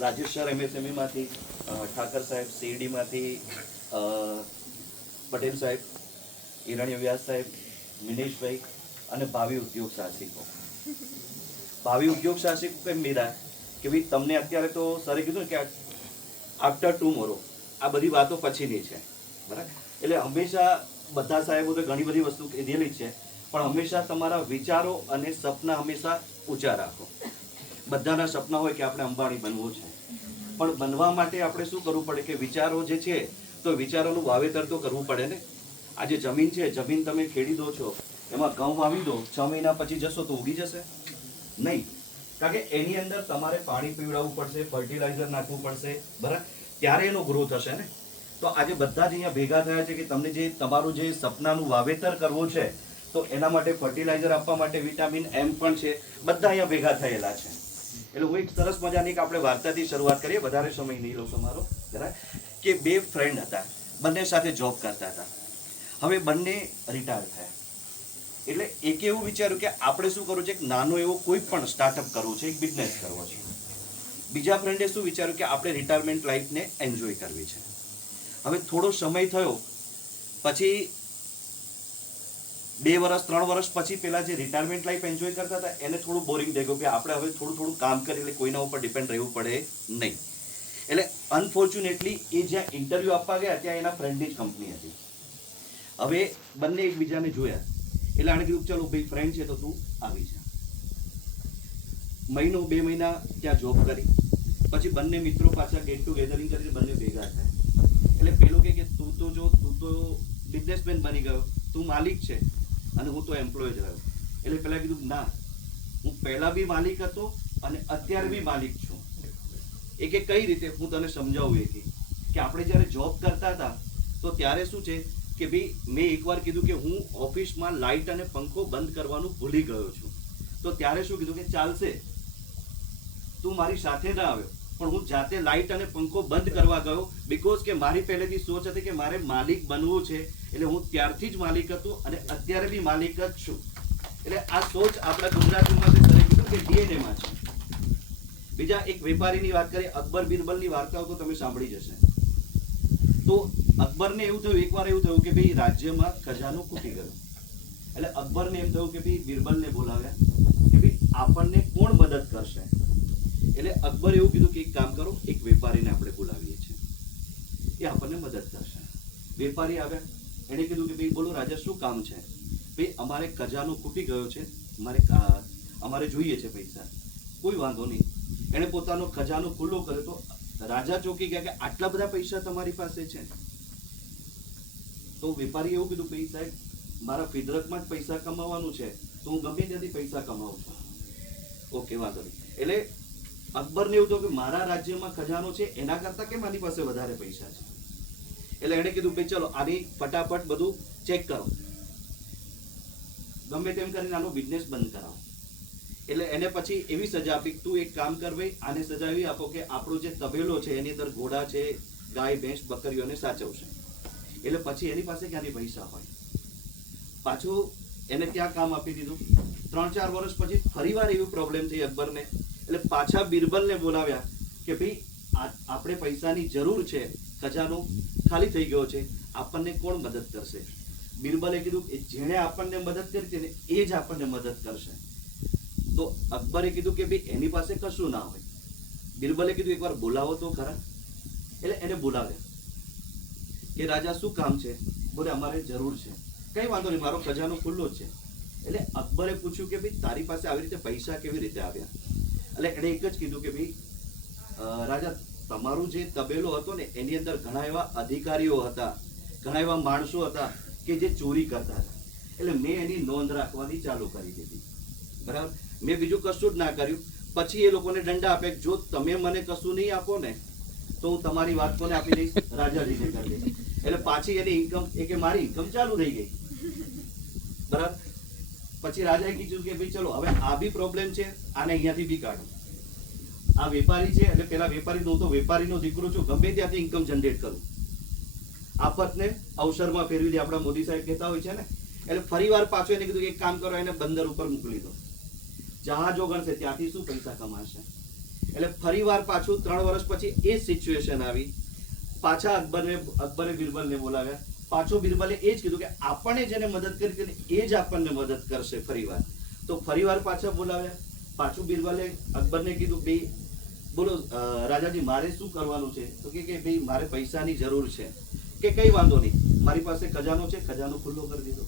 Rajesh sir MSME માંથી, ઠાકર સાહેબ CED માંથી, પટેલ સાહેબ, હિરણ્ય વ્યાસ સાહેબ, મિનેશભાઈ અને ભાવિ ઉદ્યોગ સાહસિકો. ભાવિ ઉદ્યોગ સાહસિકો કેમ મીરા કે ભાઈ તમને અત્યારે તો સરે કીધું ને કે આફ્ટર ટુમોરો આ બધી વાતો પછીની છે, બરાબર? એટલે હંમેશા બધા સાહેબો તો ઘણી બધી વસ્તુ કીધેલી છે, પણ હંમેશા તમારા વિચારો અને સપના હંમેશા ઊંચા રાખો. બધાના સપના હોય કે આપણે અંબાણી બનવું છે, પણ બનવા માટે આપણે શું કરવું પડે કે વિચારો જે છે તો વિચારોનું વાવેતર તો કરવું પડે ને. આ જે જમીન છે, જમીન તમે ખેડી દો છો, એમાં ઘઉં વાવી દો, 6 મહિના પછી જશો તો ઉગી જશે નહીં, કારણ કે એની અંદર તમારે પાણી પીવડાવવું પડશે, ફર્ટિલાઇઝર નાખવું પડશે, બરાબર? ત્યારે એનો ગ્રોથ હશે ને. તો આજે બધા જ અહીંયા ભેગા થયા છે કે તમને જે તમારું જે સપનાનું વાવેતર કરવું છે, તો એના માટે ફર્ટિલાઇઝર આપવા માટે વિટામિન M પણ છે, બધા અહીંયા ભેગા થયેલા છે. એટલે હું એક સરસ મજાની આપણે વાર્તાથી શરૂઆત કરીએ, વધારે સમય નહીં લઉં તમારો, બરાબર? કે 2 ફ્રેન્ડ હતા, બંને સાથે જોબ કરતા હતા. હવે બંને રિટાયર થયા, એટલે એકે એવું વિચાર્યું કે આપણે શું કરવું છે, એક નાનો એવો કોઈ પણ સ્ટાર્ટઅપ કરવું છે, એક બિઝનેસ કરવો છે. બીજા ફ્રેન્ડે શું વિચાર્યું કે આપણે રિટાયરમેન્ટ લાઈફને એન્જોય કરવી છે. હવે થોડો સમય થયો પછી 2 વર્ષ 3 વર્ષ પછી પેલા જે રિટાયરમેન્ટ લાઈફ એન્જોય કરતા હતા એને થોડું બોરિંગ થઈ ગયું કે આપણે હવે થોડું કામ કરીએ એટલે કોઈના ઉપર ડિપેન્ડ રહેવું પડે નહીં. એટલે અનફોર્ચ્યુનેટલી એ જ્યાં ઇન્ટરવ્યૂ આપવા ગયા ત્યાં એના ફ્રેન્ડની જ કંપની હતી. હવે બંને એકબીજાને જોયા એટલે આણે કીધું ચાલો ભાઈ ફ્રેન્ડ છે તો તું આવી જા. મહિનો 2 મહિના ત્યાં જોબ કરી, પછી બંને મિત્રો પાછા ગેટ ટુ ગેધરિંગ કરીને બંને ભેગા થાય. એટલે પેલો કે તું તો બિઝનેસમેન બની ગયો, તું માલિક છે અને હું તો એમ્પ્લોય જ રહ્યો. એટલે પેલા કીધું ના, હું પહેલા બી માલિક હતો અને અત્યારે બી માલિક છું. એ કે કઈ રીતે, હું તને સમજાવું. એ કે આપણે જ્યારે જોબ કરતા હતા તો ત્યારે શું છે કે ભાઈ મેં એકવાર કીધું કે હું ઓફિસમાં લાઇટ અને પંખો બંધ કરવાનું ભૂલી ગયો છું, તો ત્યારે શું કીધું કે ચાલશે, તું મારી સાથે ના આવ્યો, પણ હું જાતે લાઇટ અને પંખો બંધ કરવા ગયો, બીકોઝ કે મારી પહેલેથી સોચ હતી કે મારે માલિક બનવું છે. એટલે હું ત્યારથી જ માલિક હતો અને અત્યારે બી માલિક જ છું. એટલે આ સોચ આપણા ગુજરાતીમાં કીધું કે DNA માં છે. બીજા એક વેપારીની વાત કરીએ, અકબર બિરબલની વાર્તાઓ તો તમે સાંભળી જશે. તો અકબરને એવું થયું, એકવાર એવું થયું કે ભાઈ રાજ્યમાં ખજાનો ખૂટી ગયો. એટલે અકબરને એમ થયું કે ભાઈ બિરબલને બોલાવ્યા કે ભાઈ આપણને કોણ મદદ કરશે. એટલે અકબર એવું કીધું કે એક કામ કરો, એક વેપારીને આપણે બોલાવીએ છીએ, એ આપણને મદદ કરશે. વેપારી આવ્યા, એણે કીધું કે ભાઈ બોલો રાજા શું કામ છે? ભાઈ અમારે ખજાનો ખૂટી ગયો છે, અમારે જોઈએ છે પૈસા. કોઈ વાંધો નહીં. એણે પોતાનો ખજાનો ખુલ્લો કર્યો તો રાજા ચોંકી ગયા કે આટલા બધા પૈસા તમારી પાસે છે. તો વેપારી એવું કીધું ભાઈ સાહેબ મારા ફિદરતમાં જ પૈસા કમાવાનું છે, તો હું ગમે ત્યાંથી પૈસા કમાવું છું. ઓકે વાંધો નહીં. એટલે અકબરને એવું થયું કે મારા રાજ્યમાં ખજાનો છે, એના કરતા કેમ આની પાસે વધારે પૈસા છે. એટલે એણે કીધું ભાઈ ચલો આની ફટાફટ બધું ચેક કરો, ગમે તેમ કરીને આનો બિઝનેસ બંધ કરાવો. એટલે એને પછી એવી સજા આપી, તું એક કામ કર ભાઈ, આને સજા એવી આપો કે આપણો જે તબેલો છે એની અંદર ઘોડા છે, ગાય ભેંસ બકરીઓને સાચવશે. એટલે પછી એની પાસે ક્યાંથી પૈસા હોય. પાછું એને ત્યાં કામ આપી દીધું. 3-4 વર્ષ પછી ફરીવાર એવી પ્રોબ્લેમ થઈ અકબરને. એટલે પાછા બિરબલને બોલાવ્યા કે ભાઈ આપણે પૈસાની જરૂર છે, ખજાનો ખાલી થઈ ગયો છે, આપણને કોણ મદદ કરશે. બિરબલે કીધું કે જેણે આપણને મદદ કરી છે ને એ જ આપણને મદદ કરશે. તો અકબરે કીધું કે ભાઈ એની પાસે કશું ના હોય. બિરબલે કીધું એકવાર બોલાવો તો ખરા. એટલે એને બોલાવ્યા કે રાજા શું કામ છે? બોલે અમારે જરૂર છે. કઈ વાંધો નહીં, મારો ખજાનો ખુલ્લો જ છે. એટલે અકબરે પૂછ્યું કે ભાઈ તારી પાસે આવી રીતે પૈસા કેવી રીતે આવ્યા? એટલે એણે એક જ કીધું કે ભાઈ રાજા તમારું જે તબેલો હતો ને એની અંદર ઘણા એવા અધિકારીઓ હતા, ઘણા એવા માણસો હતા કે જે ચોરી કરતા હતા. એટલે મેં એની નોંધ રાખવાની ચાલુ કરી દીધી, બરાબર? મેં બીજું કશું જ ના કર્યું. પછી એ લોકોને દંડા આપે, જો તમે મને કશું નહીં આપો ને તો હું તમારી વાત કોને આપી દઈશ? રાજાજીને કરી દઈશ. એટલે પાછી એની ઇન્કમ કે મારી ઇન્કમ ચાલુ થઈ ગઈ, બરાબર? પછી રાજાએ કીધું કે ભાઈ ચલો હવે આ બી પ્રોબ્લેમ છે, આને અહીંયાથી બી કાઢો. આ વેપારી છે એટલે પેલા વેપારી તો વેપારીનો દીકરો છું, ગમે ત્યાંથી ઇન્કમ જનરેટ કરું, આફતને અવસરમાં ફેરવી દે, આપણા મોદી સાહેબ કહેતા હોય છે ને. એટલે ફરીવાર પાછો એને કીધું એક કામ કરો, એને બંદર ઉપર મોકલી દો, જહાજો ગણશે ત્યાંથી શું પૈસા કમાશે. એટલે ફરીવાર પાછું 3 વર્ષ પછી એ જ સિચ્યુએશન આવી. પાછા અકબરે બિરબલને બોલાવ્યા. પાછો બિરબલે એ જ કીધું કે આપણને જેને મદદ કરી હતી ને એ જ આપણને મદદ કરશે ફરીવાર. તો ફરીવાર પાછા બોલાવ્યા. પાછું બિરબલે અકબરને કીધું ભાઈ બોલો રાજાજી મારે શું કરવાનું છે? તો કે ભાઈ મારે પૈસાની જરૂર છે. કે કઈ વાંધો નહીં, મારી પાસે ખજાનો છે, ખજાનો ખુલ્લો કરી દીધો.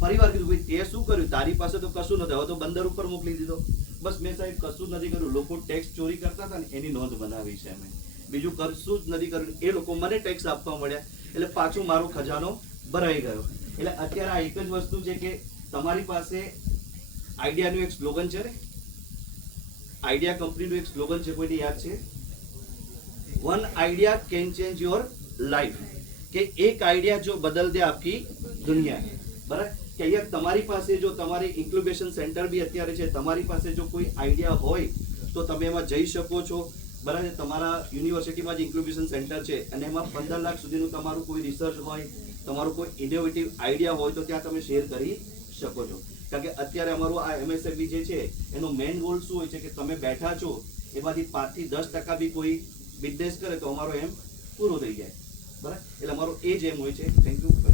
ફરીવાર કીધું ભાઈ તે શું કર્યું? તારી પાસે તો કશું નથી, હવે તો બંદર ઉપર મોકલી દીધો. બસ મેં સાહેબ કશું નથી કર્યું, લોકો ટેક્સ ચોરી કરતા હતા ને એની નોંધ બનાવી છે મેં, બીજું કશું જ નથી કર્યું. એ લોકો મને ટેક્સ આપવા મળ્યા એટલે પાછું મારો ખજાનો ભરાઈ ગયો. એટલે અત્યારે આ એક જ વસ્તુ છે કે તમારી પાસે આઈડિયાનું એક સ્લોગન છે ને, આઈડિયા કંપનીનું એક સ્લોગન છે, કોઈને યાદ છે? One idea can change your life. કે એક આઈડિયા જો બદલ દે આપકી દુનિયા. બરાબર કે અહીંયા તમારી પાસે જો તમારી ઇન્ક્યુબેશન સેન્ટર બી અત્યારે છે, તમારી પાસે જો કોઈ આઈડિયા હોય તો તમે એમાં જઈ શકો છો. બરાબર, તમારા યુનિવર્સિટીમાં જે ઇન્ક્યુબેશન સેન્ટર છે અને એમાં 15 લાખ સુધીનું તમારું કોઈ રિસર્ચ હોય, તમારું કોઈ ઇનોવેટિવ આઈડિયા હોય તો ત્યાં તમે શેર કરી શકો છો. કારણ કે અત્યારે અમારું આ MSME જે છે એનો મેઇન ગોલ શું હોય છે કે તમે બેઠા છો એમાંથી 5 થી 10% બી કોઈ બિઝનેસ કરે તો અમારો એમ પૂરો થઈ જાય. બરાબર, એટલે અમારો એ જ એમ હોય છે. Thank you.